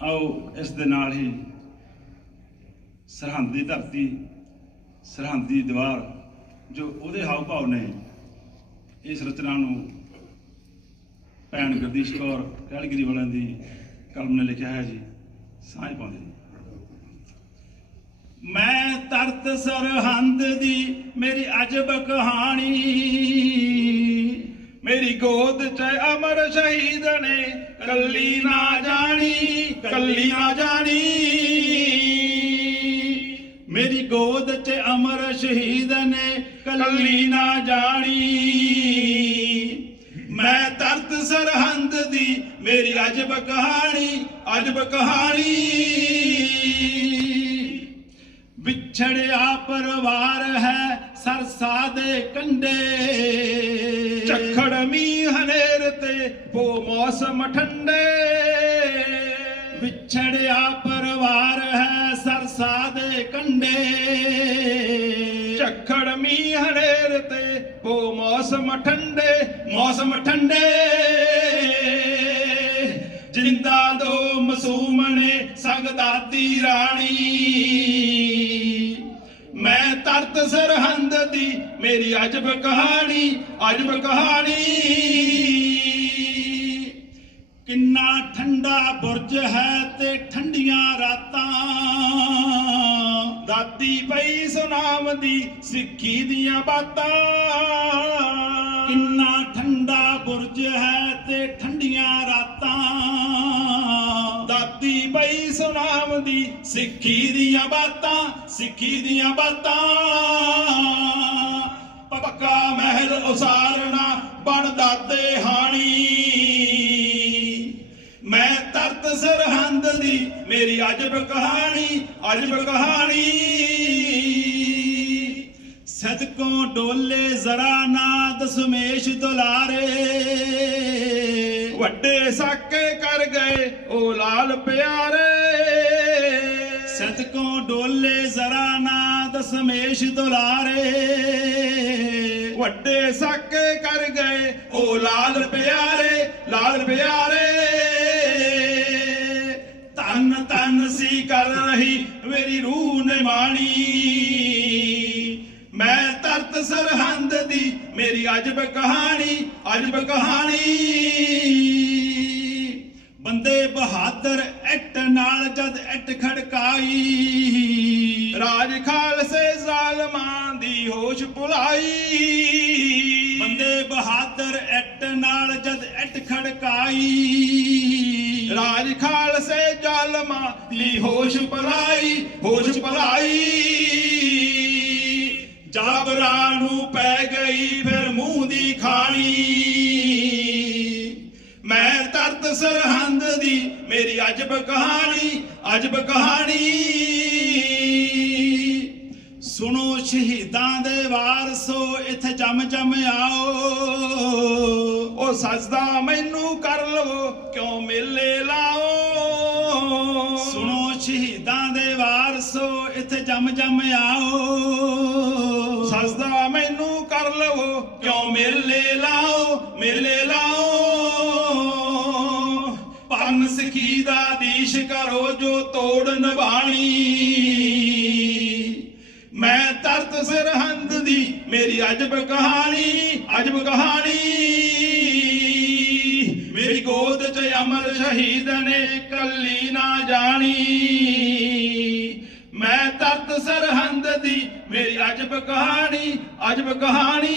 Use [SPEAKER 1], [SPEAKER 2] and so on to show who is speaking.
[SPEAKER 1] ਆਓ ਇਸ ਦੇ ਨਾਲ ਹੀ ਸਰਹੰਦ ਦੀ ਧਰਤੀ, ਸਰਹੰਦ ਦੀ ਦੀਵਾਰ, ਜੋ ਉਹਦੇ ਹਾਵ ਭਾਵ ਨੇ, ਇਸ ਰਚਨਾ ਨੂੰ ਭੈਣ ਗੁਰਦੀਸ਼ ਕੌਰ ਕਹਿਲਗਿਰੀ ਵਾਲਿਆਂ ਦੀ ਕਲਮ ਨੇ ਲਿਖਿਆ ਹੈ ਜੀ। ਸਾਂਝ ਪਾਉਂਦੇ ਮੈਂ ਤਰਤ ਸਰਹੰਦ ਦੀ ਮੇਰੀ ਅਜਬ ਕਹਾਣੀ ਮੇਰੀ ਗੋਦ ਚ ਅਮਰ ਸ਼ਹੀਦ ਨੇ, ਕੱਲੀ ਨਾ ਜਾਣੀ, ਕੱਲੀ ਨਾ ਜਾਣੀ। ਮੇਰੀ ਗੋਦ ਚ ਅਮਰ ਸ਼ਹੀਦ ਨੇ, ਕੱਲੀ ਨਾ ਜਾਣੀ। ਮੈਂ ਤਰਤ ਸਰਹੰਦ ਦੀ, ਮੇਰੀ ਅਜਬ ਕਹਾਣੀ ਅਜਬ ਕਹਾਣੀ। ਵਿਛੜਿਆ ਪਰਿਵਾਰ ਹੈ, ਸਰਸਾ ਦੇ ਕੰਡੇ ਝੱਖੜ ਹਨੇਰ ਤੇ ਪੋ ਮੌਸਮ ਠੰਡੇ। ਵਿਛੜਿਆ ਪਰਵਾਰ ਹੈ ਸਰਸਾ ਦੇ ਕੰਡੇ। ਝੱਖੜ ਮੀਂਹ ਹਨੇਰ ਤੇ ਪੋ ਮੌਸਮ ਠੰਡੇ ਮੌਸਮ ਠੰਡੇ। ਜਿੰਦਾ ਦੋ ਮਾਸੂਮ ਨੇ ਸੰਗ ਦਾਦੀ ਰਾਣੀ। ਮੈਂ ਤਰਤ ਸਰਹੰਦ ਦੀ ਮੇਰੀ ਅਜਬ ਕਹਾਣੀ ਅਜਬ ਕਹਾਣੀ। ਠੰਡਾ ਬੁਰਜ ਹੈ ਤੇ ਠੰਡੀਆਂ ਰਾਤਾਂ। ਦਾਦੀ ਪਈ ਸੁਣਾਵਦੀ ਸਿੱਖੀ ਦੀਆਂ ਬਾਤਾਂ। ਕਿੰਨਾ ਠੰਡਾ ਬੁਰਜ ਹੈ ਤੇ ਠੰਡੀਆਂ ਰਾਤਾਂ। ਦਾਦੀ ਪਈ ਸੁਣਾਵਦੀ ਸਿੱਖੀ ਦੀਆਂ ਬਾਤਾਂ, ਸਿੱਖੀ ਦੀਆਂ ਬਾਤਾਂ। ਪੱਕਾ ਮਹਿਲ ਉਸਾਰਨਾ ਬਣ ਦਾਦੇ ਹਾਣੀ। ਸਰਹੰਦ ਦੀ ਮੇਰੀ ਅਜਬ ਕਹਾਣੀ ਅਜਬ ਕਹਾਣੀ। ਸਦਕੋਂ ਡੋਲੇ ਜ਼ਰਾ ਨਾ ਦਸਮੇਸ਼ ਦੁਲਾਰੇ। ਵੱਡੇ ਸਾਕੇ ਕਰ ਗਏ ਉਹ ਲਾਲ ਪਿਆਰੇ। ਸਦਕੋਂ ਡੋਲੇ ਜ਼ਰਾ ਨਾ ਦਸਮੇਸ਼ ਦੁਲਾਰੇ। ਵੱਡੇ ਸਾਕੇ ਕਰ ਗਏ ਉਹ ਲਾਲ ਪਿਆਰੇ ਲਾਲ ਪਿਆਰੇ। ਰਹੀ ਮੇਰੀ ਰੂਹ ਨੇ ਮੈਂ ਤਰਤ ਸਰਹੰਦ ਦੀ ਮੇਰੀ ਅਜਬ ਕਹਾਣੀ ਅਜਬ ਕਹਾਣੀ। ਬੰਦੇ ਬਹਾਦਰ ਇੱਟ ਨਾਲ ਜਦ ਇੱਟ ਖੜਕਾਈ, ਰਾਜ ਖਾਲਸੇ ਜ਼ਾਲਮਾਂ ਦੀ ਹੋਸ਼ ਭੁਲਾਈ। ਬੰਦੇ ਬਹਾਦਰ ਇੱਟ ਨਾਲ ਜਦ ਇੱਟ ਖੜਕਾਈ ਰਾਜ ਖਾਲਸੇ ਜ਼ਾਲਮਾਂ ਦੀ ਹੋਸ਼ ਭੁਲਾਈ, ਹੋਸ਼ ਭਲਾਈ। ਜਾਬਰਾਂ ਨੂੰ ਪੈ ਗਈ ਫਿਰ ਮੂੰਹ ਦੀ ਖਾਣੀ। ਮੈਂ ਤਰਤ ਸਰਹੰਦ ਦੀ, ਮੇਰੀ ਅਜਬ ਕਹਾਣੀ ਅਜਬ ਕਹਾਣੀ। ਸੁਣੋ ਸ਼ਹੀਦਾਂ ਦੇ ਵਾਰਸੋ, ਇੱਥੇ ਜਮ ਜਮ ਆਓ। ਉਹ ਸਜਦਾ, ਮੈਨੂੰ ਕਰ ਲਵੋ, ਕਿਉਂ ਮੇਲੇ ਲਾਓ? ਸੁਣੋ ਸ਼ਹੀਦਾਂ ਦੇ ਵਾਰਸੋ, ਇੱਥੇ ਜਮ ਜਮ ਆਓ। ਸਜਦਾ, ਮੈਨੂੰ ਕਰ ਲਵੋ, ਕਿਉਂ ਮੇਲੇ ਲਾਓ ਮੇਲੇ ਲਾਓ। ਪੰਨ ਸਿੱਖੀ ਦਾ ਦੀਸ਼ ਕਰੋ, ਜੋ ਤੋੜ ਨਿਭਾਣੀ। ਮੈਂ ਤਰਤ ਸਰਹੰਦ ਦੀ, ਮੇਰੀ ਅਜਬ ਕਹਾਣੀ ਅਜਬ ਕਹਾਣੀ। ਸ਼ਹੀਦ ਨੇ ਕੱਲੀ ਨਾ ਜਾਣੀ। ਮੈਂ ਤਰਤ ਸਰਹੰਦ ਦੀ ਮੇਰੀ ਅਜਬ ਕਹਾਣੀ ਅਜਬ ਕਹਾਣੀ।